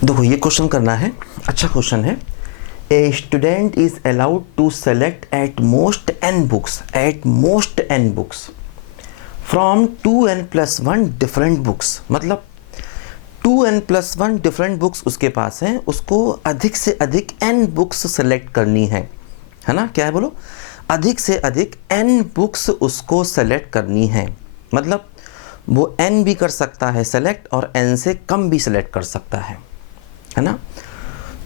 देखो ये क्वेश्चन करना है, अच्छा क्वेश्चन है। A student is allowed to select at most n books from 2n+1 different books. मतलब 2n+1 डिफरेंट बुक्स उसके पास हैं, उसको अधिक से अधिक n बुक्स सेलेक्ट करनी है ना। क्या है बोलो, अधिक से अधिक n बुक्स उसको सेलेक्ट करनी है। मतलब वो n भी कर सकता है सेलेक्ट और n से कम भी सेलेक्ट कर सकता है ना।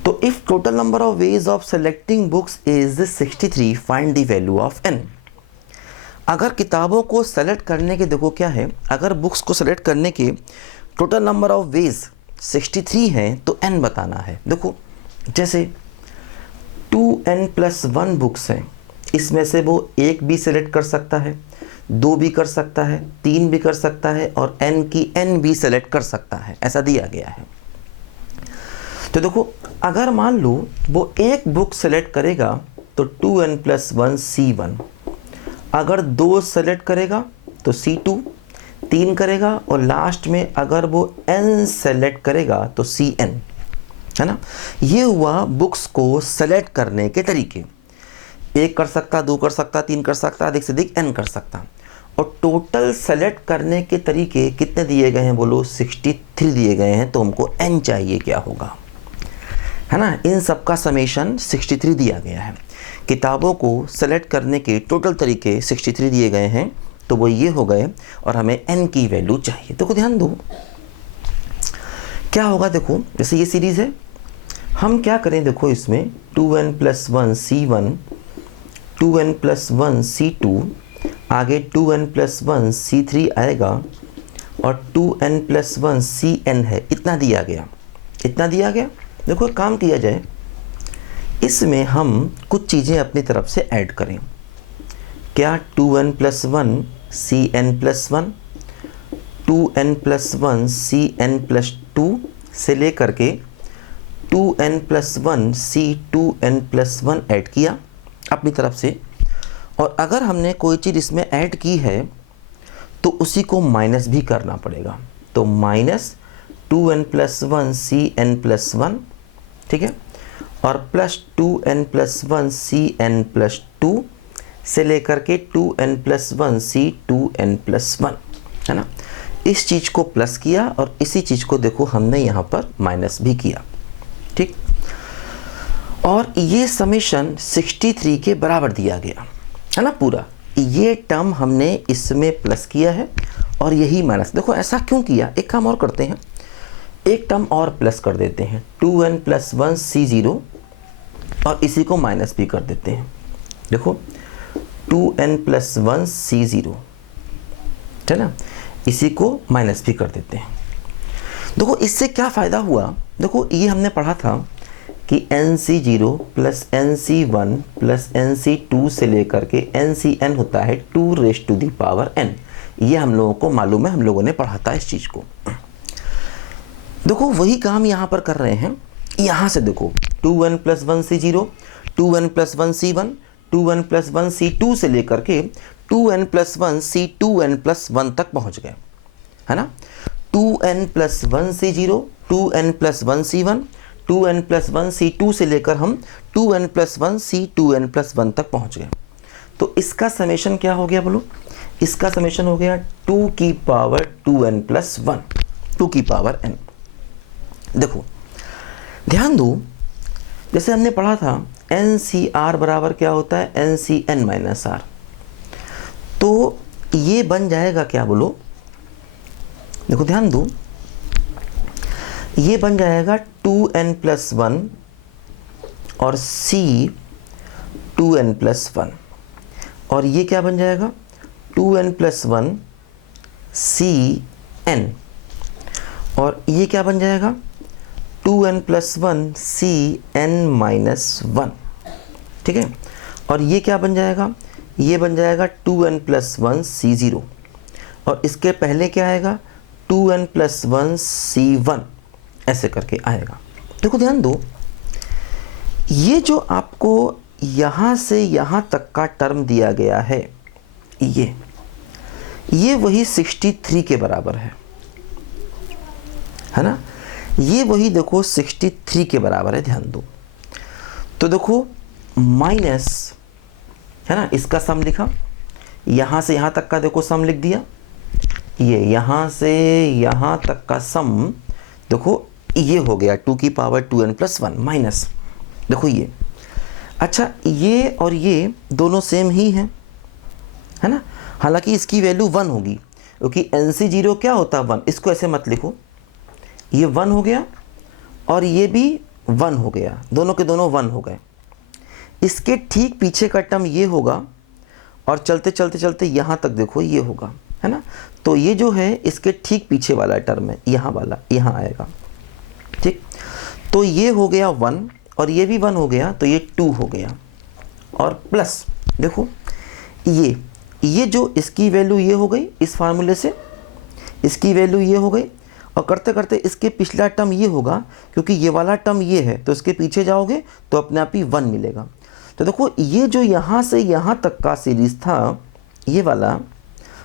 तो if total number of ways of selecting books is 63, find the value of n। अगर किताबों को सेलेक्ट करने के, देखो क्या है, अगर बुक्स को सेलेक्ट करने के टोटल नंबर ऑफ वेज 63 हैं तो n बताना है। देखो जैसे 2n+1 बुक्स हैं, इसमें से वो एक भी सेलेक्ट कर सकता है, दो भी कर सकता है, तीन भी कर सकता है और n की n भी सेलेक्ट कर सकता है, ऐसा दिया गया है। तो देखो अगर मान लो वो एक बुक सेलेक्ट करेगा तो 2n+1 C1, अगर दो सेलेक्ट करेगा तो C2, तीन करेगा और लास्ट में अगर वो n सेलेक्ट करेगा तो Cn, है ना। ये हुआ बुक्स को सेलेक्ट करने के तरीके। एक कर सकता, दो कर सकता, तीन कर सकता, अधिक से अधिक n कर सकता। और टोटल सेलेक्ट करने के तरीके कितने दिए गए हैं बोलो, 63 दिए गए हैं। तो हमको n चाहिए, क्या होगा, है ना। इन सब का समेशन 63 दिया गया है। किताबों को सेलेक्ट करने के टोटल तरीके 63 दिए गए हैं, तो वो ये हो गए और हमें n की वैल्यू चाहिए। देखो ध्यान दो क्या होगा। देखो जैसे ये सीरीज़ है, हम क्या करें, देखो इसमें 2n+1 C1, 2n+1 C2, आगे 2n+1 C3 आएगा और 2n+1 Cn है। इतना दिया गया, इतना दिया गया। देखो एक काम किया जाए, इसमें हम कुछ चीज़ें अपनी तरफ से ऐड करें। क्या 2n+1 Cn+1, 2n+1 Cn+2 से लेकर के 2n+1 C2n+1 ऐड किया अपनी तरफ से। और अगर हमने कोई चीज़ इसमें ऐड की है तो उसी को माइनस भी करना पड़ेगा। तो माइनस 2n+1 Cn+1, ठीक है, और प्लस 2n+1 Cn+2 से लेकर के 2n+1 C2n+1, है ना। इस चीज़ को प्लस किया और इसी चीज़ को देखो हमने यहाँ पर माइनस भी किया, ठीक। और ये समेशन 63 के बराबर दिया गया, है ना। पूरा ये टर्म हमने इसमें प्लस किया है और यही माइनस। देखो ऐसा क्यों किया, एक काम और करते हैं, एक टर्म और प्लस कर देते हैं, 2n+1 C0 और इसी को माइनस भी कर देते हैं। देखो 2n+1 C0, है ना, इसी को माइनस भी कर देते हैं। देखो इससे क्या फ़ायदा हुआ, देखो ये हमने पढ़ा था कि NC0 + NC1 + NC2 से लेकर के NCn होता है 2n। ये हम लोगों को मालूम है, हम लोगों ने पढ़ा था इस चीज़ को। देखो वही काम यहाँ पर कर रहे हैं। यहाँ से देखो 2n+1 C0, 2n+1 C1, 2n+1 C2 से लेकर के 2n+1 C2n+1 तक पहुँच गए, है ना। 2n+1 C0, 2n+1 C1, 2n+1 C2 से लेकर हम 2n+1 C2n+1 तक पहुँच गए। तो इसका समेशन क्या हो गया बोलो, इसका समेशन हो गया 2n+1, 2n। देखो ध्यान दो, जैसे हमने पढ़ा था NCR बराबर क्या होता है, NCn-R। तो ये बन जाएगा क्या बोलो, देखो ध्यान दो, ये बन जाएगा 2n+1 और C2n+1, और ये क्या बन जाएगा 2n+1 Cn, और ये क्या बन जाएगा 2n+1 Cn-1, ठीक है। और ये क्या बन जाएगा, ये बन जाएगा 2n+1 C0, और इसके पहले क्या आएगा 2n+1 C1, ऐसे करके आएगा। देखो ध्यान दो, ये जो आपको यहाँ से यहाँ तक का टर्म दिया गया है, ये वही 63 के बराबर है ना। ये वही देखो 63 के बराबर है, ध्यान दो। तो देखो माइनस है ना, इसका सम लिखा, यहाँ से यहाँ तक का देखो सम लिख दिया, ये यहाँ से यहाँ तक का सम देखो ये हो गया 2 की पावर 2n + 1 माइनस देखो ये। अच्छा ये और ये दोनों सेम ही हैं, है ना, हालांकि इसकी वैल्यू 1 होगी क्योंकि NC0 क्या होता है 1, इसको ऐसे मत लिखो, ये 1 हो गया और ये भी 1 हो गया, दोनों के दोनों 1 हो गए। इसके ठीक पीछे का टर्म ये होगा और चलते चलते चलते यहाँ तक देखो ये होगा, है ना। तो ये जो है इसके ठीक पीछे वाला टर्म है, यहाँ वाला यहाँ आएगा, ठीक। तो ये हो गया 1 और ये भी 1 हो गया, तो ये 2 हो गया और प्लस देखो ये जो इसकी वैल्यू ये हो गई, इस फार्मूले से इसकी वैल्यू ये हो गई और करते करते इसके पिछला टर्म ये होगा, क्योंकि ये वाला टर्म ये है तो इसके पीछे जाओगे तो अपने आप ही 1 मिलेगा। तो देखो ये जो यहाँ से यहाँ तक का सीरीज़ था ये वाला,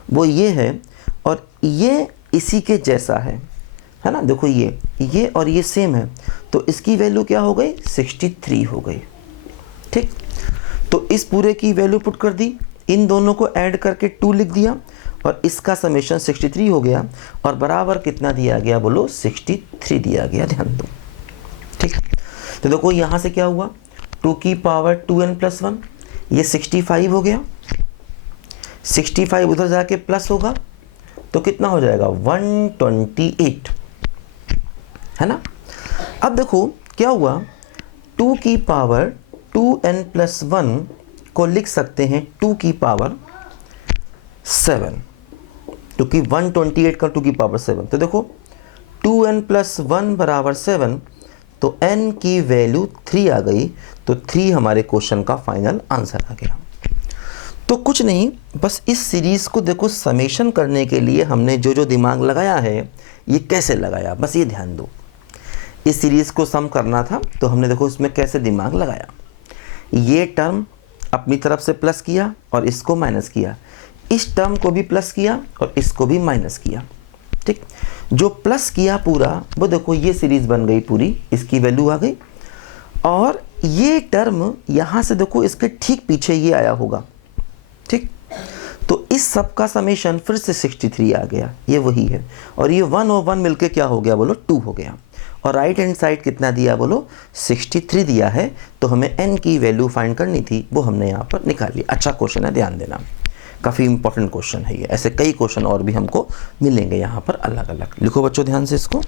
वो ये है और ये इसी के जैसा है ना। देखो ये और ये सेम है, तो इसकी वैल्यू क्या हो गई 63 हो गई, ठीक। तो इस पूरे की वैल्यू पुट कर दी, इन दोनों को ऐड करके 2 लिख दिया और इसका समेशन 63 हो गया और बराबर कितना दिया गया बोलो 63 दिया गया, ध्यान दो, ठीक। तो देखो यहाँ से क्या हुआ 2 की पावर 2n + 1, ये 65 हो गया, 65 उधर जाके प्लस होगा तो कितना हो जाएगा 128, है ना। अब देखो क्या हुआ 2 की पावर 2n + 1 को लिख सकते हैं 2 की पावर 7, क्योंकि 128 का 2 की पावर 7। तो देखो 2n + 1 बराबर 7, तो n की वैल्यू 3 आ गई, तो 3 हमारे क्वेश्चन का फाइनल आंसर आ गया। तो कुछ नहीं, बस इस सीरीज़ को देखो समेशन करने के लिए हमने जो जो दिमाग लगाया है ये कैसे लगाया, बस ये ध्यान दो। इस सीरीज़ को सम करना था तो हमने देखो इसमें कैसे दिमाग लगाया, ये टर्म अपनी तरफ से प्लस किया और इसको माइनस किया, इस टर्म को भी प्लस किया और इसको भी माइनस किया, ठीक। जो प्लस किया पूरा वो देखो ये सीरीज़ बन गई पूरी, इसकी वैल्यू आ गई और ये टर्म यहाँ से देखो इसके ठीक पीछे ये आया होगा, ठीक। तो इस सब का समेशन फिर से 63 आ गया, ये वही है और ये 1 और 1 मिलके क्या हो गया बोलो 2 हो गया और राइट हैंड साइड कितना दिया बोलो 63 दिया है। तो हमें n की वैल्यू फाइंड करनी थी, वो हमने यहाँ पर निकाल ली। अच्छा क्वेश्चन है, ध्यान देना, काफ़ी इंपॉर्टेंट क्वेश्चन है ये। ऐसे कई क्वेश्चन और भी हमको मिलेंगे यहाँ पर अलग अलग। लिखो बच्चों ध्यान से इसको।